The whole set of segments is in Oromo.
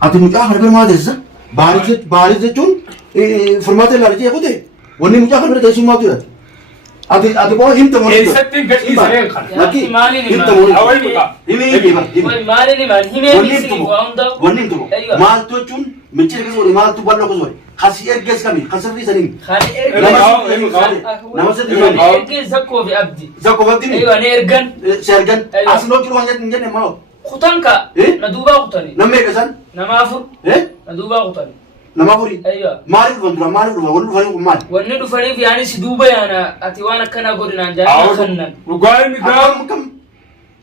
ati mucaa kana bira maa teessisa baaris jechuun furmaata ilaalijee kute wanni mucaa kana bira teessummaa ture ati boo himta moo eessatti gadhiisa reen kana lakki himta moo wanni himtu maaltu jechuun michira keessa wali maaltu bal'oo keessa wali kasi ergees kami kasirri saniin nama sadii ergees zakkoo fi abdi aywa ne ergan si ergan asinoo jiru waan hin jenne maa kutanka na duubaa kutani nama eegasan nama afur na duubaa kutani nama afuri maaliif dhufan dura maaliif dhufan wanni dhufanii kun maali wanni dhufaniif yaani si duuba yaana ati waan akkana godhinaan jaalala kannan dhugaa inni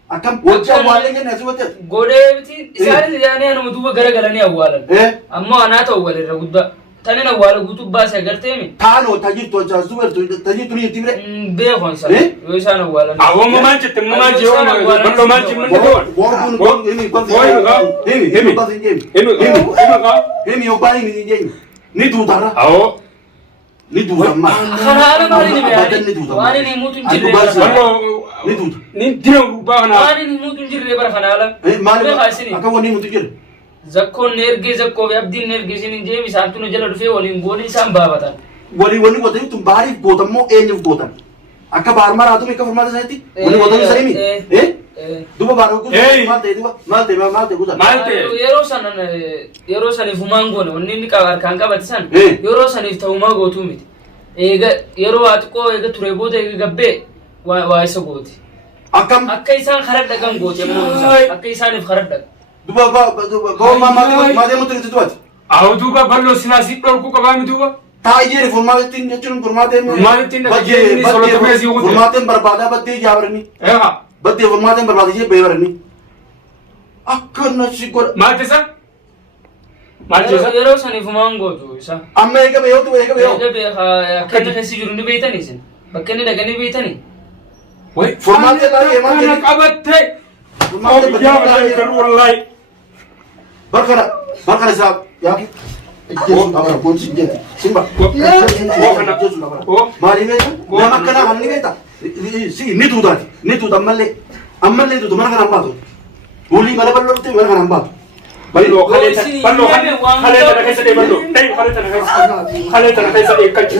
akkam wajji awwaalee jenne asii wajji godhee miti isaanis yaani anuma duuba garagalanii awwaalan ammoo anaa ta'u walirra guddaa tanin awwaala guutuu baasee agarteemi taanoo tajirtu hojjaa subertu tajirtu ni itti bire beekon sa yoo isaan awwaalan awwama maanchitti maanchi yoo ballo maanchi manni doon woorguun kun himi yobbaa himi jeemi ni duutara ni duuta ma kanaala maali ni beeyani waan inni himuutu hin jirre ballo ni duuta ni dina baana waan inni himuutu hin jirre bara kanaala maali akka wanni himuutu jirre zakkoon ergee zakkoo fi abdiin ergee isin jeemi isaantu nu jala dhufee waliin goone isaan baabatan wanni gootanii tun baariif gootan moo eenyuuf gootan akka baar maraatu akka furmaata isaaniitti wanni gootanii sanii duba baar maal ta'e guutan yeroo saniif humaan goone wanni inni harkaan qabate san yeroo saniif ta'umaa gootuu miti eega yeroo waa xiqqoo eega ture booda eega gabbee waa isa gooti akka isaan karaa dhagan goote akka isaaniif karaa dhagan duba maadee mutu nuti duwati awu duba ballo sinasi dorku qabami duba taayee furmaatiin jechuun furmaatiin furmaatiin barbaadaa baddee jaabarni baddee furmaatiin barbaadee jee beebarni akkana si godha maaltisa yeroo saniif humaan gootu isa amma eegabe yoo duba eegabe yoo akka inni keessa jiru ni beeytanii isin bakka inni dhaqanii beeytanii furmaatiin laayee maal kana qabatte wallahi barkana isaaf yaaki abara goonsi jeeti simba maali meesha nama akkanaa hamni beeta ni tuutaati ni tuuta ammallee tuuta mana kanaan baatu walii mala bal'oo dhufte mana kanaan baatu ballo kalee tana keessa dhee ballo dhee kalee tana keessa dhee kachi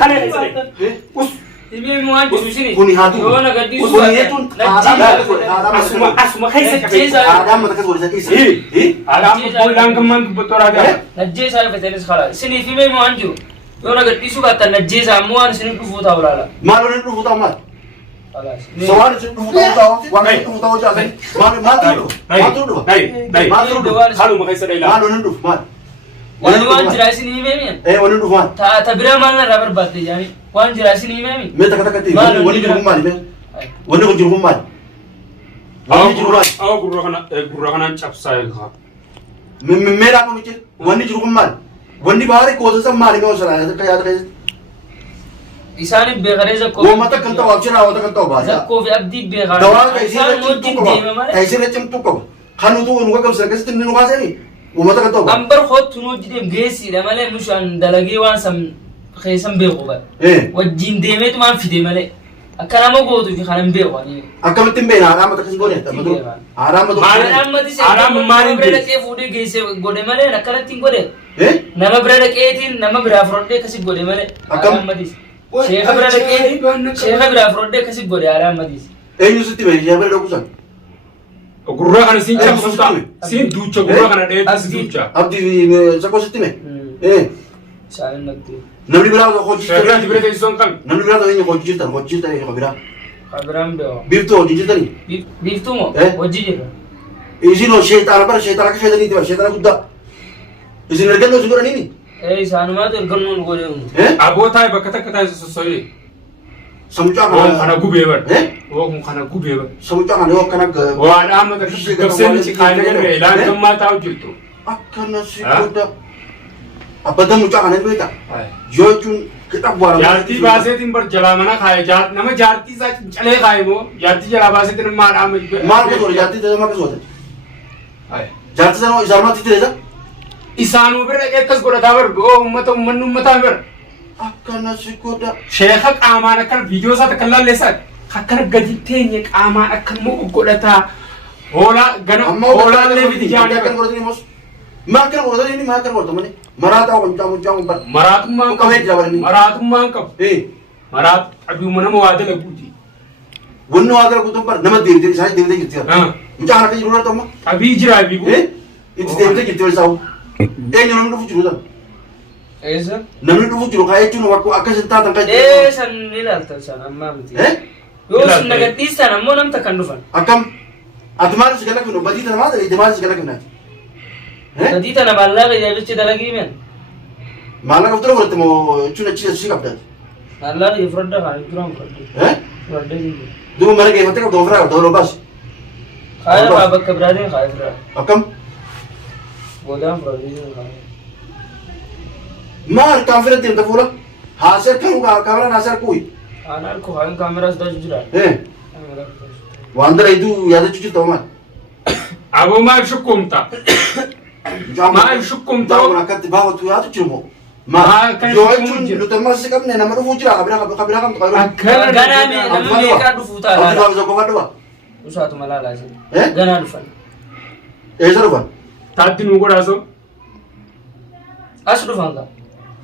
kalee keessa dhee Imi muan disini. Kuni hatu. Yo na gaddi kuni yetun asuma kaisa adam mata kasur isa adam pulang keman betora ga najje sa fetenis khala sini fi me muan ju yo na gaddi su kata najje sa muan sini du futa ulala malu ni du futa mal alas sawal sini du futa wa ni du futa ja sai malu dai halu ma kaisa dai la malu ni du mal wani wan jira sini me me wani du mal ta bira mal na rabar batte jani wan jira sini me me me takati wani jiru mal me wani ko jiru mal aw gurra kana chapsa ga मेरा को मिचे वन्नी जुर्गम माल वन्नी बाहर को से मार में उसरा है का याद है इसानी बेगरेज को वो मत कंता ऑप्शन आवत कंता बाजा को भी अब दी बेगर दवा कैसे रचम तू को खानु तो उनका कब से कैसे तीन दिन से नहीं वो मत कंता अंबर खो तुनो जिदे गेसी रमले मुशान दलगी वान सम खैसम बेगोबा वजिन देमे तो मान फिदे मले akana mo go to fi khanan be wani akam timbe na arama ta kisgone ta madu arama di se arama mari breda ke fudi ge se gode male nakala tin gode nama breda ke tin nama bra fronde kasi gode male arama di sheikh breda ke sheikh bra fronde kasi gode arama di enyu sutti be ya breda kusan gurra kana sin cham susta sin ducha gurra kana de ducha abdi sako sutti me salan nagti namni bira ko hoji shari'a jibril tay son kan namni bira ko hoji tan ko bira khabram be birto hoji tan birto mo hoji jira isino shaytan bar shaytan ka khedani diba shaytan gudda isino ergan no sugura nini sanuma to ergan no gole abota bakata kata soyi samucha kana gube bar wo kana gube bar samucha kana yo kana wa amma da gabsen ci kana ga ilan gamma ta jirto akana sikoda abada mucha kana beta yochun kita buara jarti basetin bar jalamana khaye jat nama jarti sa chale khaye mo jarti jala basetin mar am mar ko jarti de ma ko sote ay jarti sa no isarma tite da isanu ber ekas gora dabar o ummato mannu ummata ber akana sikoda sheikh qamana kan video sa takalla lesa hakkar gadi tenye qama akkan mo godata Hola, gana. Hola, lebih dijana. Makan korot ini mos. Makan korot ini makan korot mana? Marata wanita muncang bar. Marat mang Kau hej jalan ini. Marat mang kap. Eh, Marat abu mana mau ada lebuti. bunno agar aku tumpar. Nama diri saya diri gitu. Muncang anak ini rumah toma. Abi jira abi bu. Eh, itu diri gitu saya. Nyaman dulu fujiru dan. Esa? Namun dulu fujiru kaya cuma waktu akan sentat angkat. San nilal san amma mti. Yo Nilal sun nagatisa na mo nam takandufan. Akam, atmar segala kuno. Badi tanah ada, demar segala kuno. Nadita na balaga ya bichi dalagi men. Malah kau terus bertemu cuna cina sikap dan. Allah ya frodda kan drum frodda. Frodda ni. Dua mereka yang penting kau dua frau, dua lobas. Khaya baba kabrane khaya fra. Akam, Bodam frodda ni khaya. mar kamera tim tak pula. Hasil kamu kamera hasil kui. Anar ko khaya kamera sudah jujur. Wandra itu ya ada cuci tomat. Abu ma shukumta. Ma shukumta. Tahu nak kata bawa tu ya tu cuma. Ma, kan Yo itu itu mujur. lu temas sikap ni nama tu fujira kabira kamu tu kabira. Gana me nama me ka du futa Aku la. tahu siapa kau dua. Usa tu malala sin. Eh? Gana dufan. Seru kan? Tadi nunggu raso. Asu dufan ka.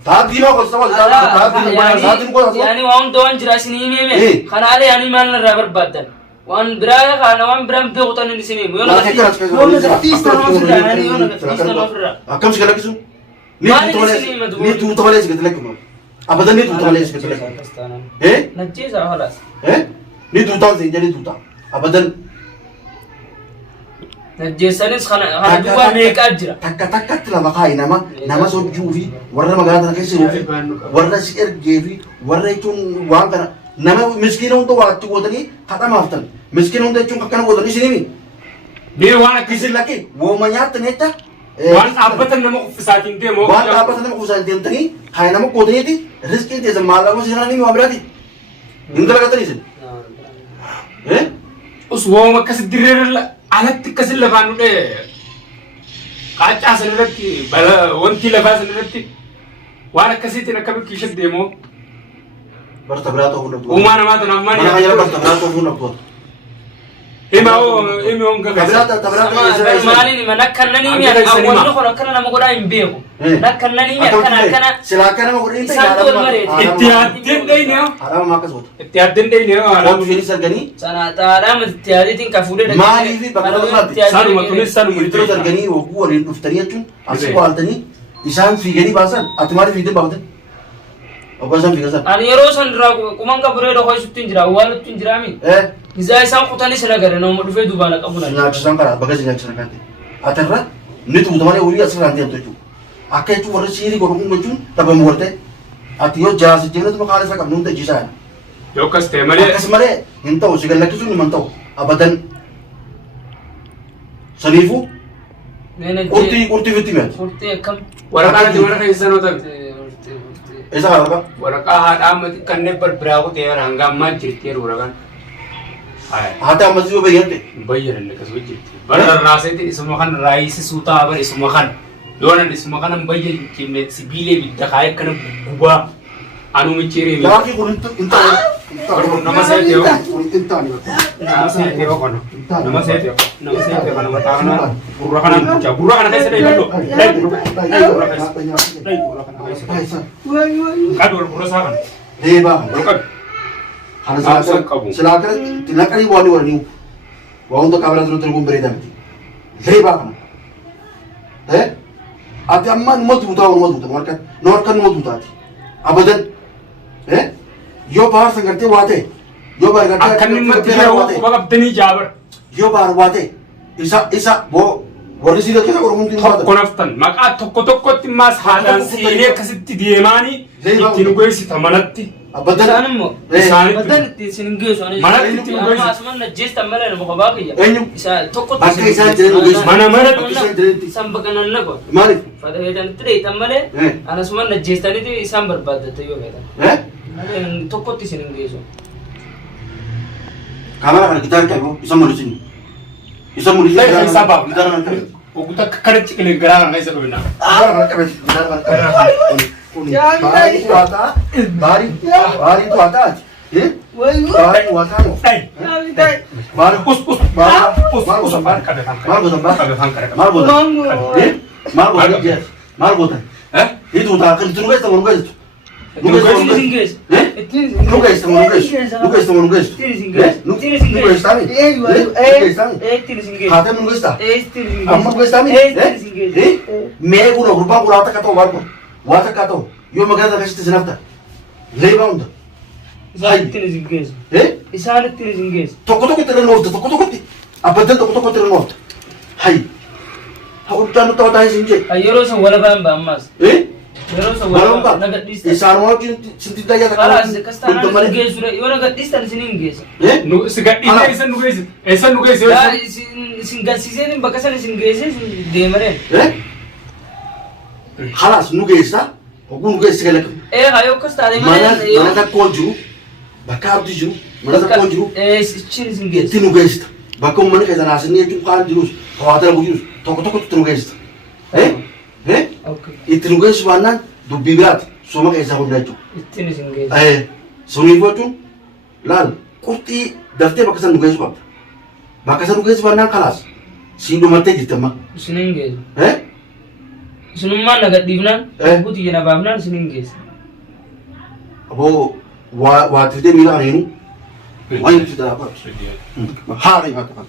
Tadi mau kau sama tadi kau yani wan don jira sini me me. Khana ale yani man la rabar badan. Wan braya khana wan bram be utan ni sini. Yo na tista no fira yani yo na tista no fira. Akam segala kisu. Ni tu tawale segitu lagi mau. Abadan ni tu tawale segitu lagi. Najisa halas. Ni tu tahu sih jadi tu tahu. Abadan Najisanis khana dua me ka jira. takka telah makai nama so juvi warna magana nak kasi juvi warna si ergevi warna itu wang kana nama miskin untuk waktu kau tadi kata maaf tan miskin untuk itu kakak kau tadi sini ni. Dia wana kisi. Kisah lagi, wo manyat ternyata. Wan apa tan nama kufisatin dia mau. Wan apa sana mau usaha dia tadi, hai nama kau tadi rezeki dia semalam masih sana ni mau berarti. Indra kata ni sih. Us wo ma kasi direl alat kasi laban de. Kaca sanadati bala wanti labas sanadati. Wana kasi tina kabi kishat demo. Bertabrato hunap. Umana mata namani. Mana kaya bertabrato hunap. Ema on ga Tabrato. Mali ni manakkan nani mi awal no kono kana namu goda imbego. Nakkan nani mi kana. Silakan mau ini. Ittihadin dai ne. Haram makas buat. Ittihadin dai ne. Kau tu jadi sargani. Sana taala mtiyaditin kafule da. Mali vi bakal mati. Sanu matunis sanu Itu sargani wo gua ni duftariya cun. Asu altani. Isan figani basan. Atmari video bahutin. Apa sam figasan? Ani yero san dra kuman ka bure do hoy sutin jira wal tun jira mi. Izai san khutani sala gare no mo dufe dubana kabuna. Sinyal sangkara bagasi sinyal sangkati. Aterra ni tu tamane uri asal nanti antu tu. Akai tu warna siri ko rukun macun tapi muarte. Atiyo jas jenga tu makale sakam nunte jisa. Yo customer Kasmare hinta usigal laki tu ni mantau. Abadan Salifu Nene urti vitimet. urti kam. waraqaa di waraqaa isaan otan. Isa harga. Waraqaa haadha ammati kanneen barbaadaa kutee hanga ammaa jirti yeroo waraqaan. Hata masih bayante. Bayyan illee kasuma jirti. Bara raaseeti isuma kan raayisisuu ta'a bara isuma kan. Yoonan isuma kanan bayyan kenne sibiilee bidda kaayee kana gubaa anu micciiree. Laki kun inta. Nama seetee yoo. Inta ni. Nama seetee yoo kono. Nama seetee kana mataa kana gurra kanan kucaa. Gurra kana keessa dha ilaallu. Gurra keessa. Gurra kana keessa. Kaduu gurra isaa kana. Deba. Gurra Silakan tinakari wani warni. Wa untuk kamera terus tergum berita mati. Deba kan. Ati amma mau tu tahu norkan mau tu tadi. Abadan. Yo bahar sanggarte wate. Yo bahar garte. Akan mati yo bagab deni jabar. Yo bahar wate. Isa bo warni sida kita orang mungkin wate. Konaftan maka tokko mas hadan sile kasitti diemani ittin goysi tamanatti. Abadan. Sanmo. Badan tisinge so ani. Mana itti goysi. Asman na jesta mala no babaqiya. Isa tokko Bakka isa jiran goysi. Mana sambaganan na ko. Mari. Pada hedan tre tamale. Anasman na jesta ni ti isam barbadata yo hedan. Tokko tisinge so. Kamera kan kita kan isa mo sini. Isa mo sini. Lai sabab. Kita kan. Oguta karet cikle garang ngai sabina. Bari itu ada. Baay'ee waa taanu. Maal gootan? Hiituu taa kan nu geessa nu geessu. Nu geessa. Nu geessa nu geessu. Nu geessa nu geessu. Nu geessa taami. Nu geessa taami. Haatee nu geessa. Amma nu geessa taami. Mee kun gurbaan kun haata katoo waan kun. Waa takka ta'u yoo magaalaa keessatti sinafta. Leebaa hunda. Isaanitti isin geessa. Tokko tokkotti irra noofta tokko tokkotti. Abbaddeen tokko tokkotti irra noofta. Hayi. Haa guddaan nutti hawataa isin jee. Yeroo san walabaan ba ammas. Yeroo san walabaan nagadhiista. Isaan wajjin sinti dayyaa Kalaas kastaan isin geessu yoo nagadhiistan isin hin geessa. Nu si gadhiisee isin nu geesse. Eessan nu geesse. Isin galsiiseen bakka san isin geesse isin deemareen. Kalaas nu geessa. Oguu nu geessa galaka. Hayoo akkas taatee Mana takkoo jiru. Bakka abdii jiru. Mana takkoo jiru. Isin isin geessa. Itti nu geessita. Bakka uummanni keessan haasanii jechuun kaan jirus. Hawaasa lagu jirus. Tokko tokkotti nu geessita. Itti nu geessu baannaan dubbii biraati. Sooma keessaa hundaa jechuudha. Ittiin isin geessa. Suniif jechuun laal qurxii daftee bakka san nu geessu qabda. Bakka san nu geessu baannaan kalaas. Siin dhumattee jirti amma. Isin hin geessa. Isinummaan nagadhiifnaan guutii jala baafnaan isin hin geessa. Aboo waa tirtee miila aneenu. Waan ibsitaa qabdu. Haadha himaa qabdu.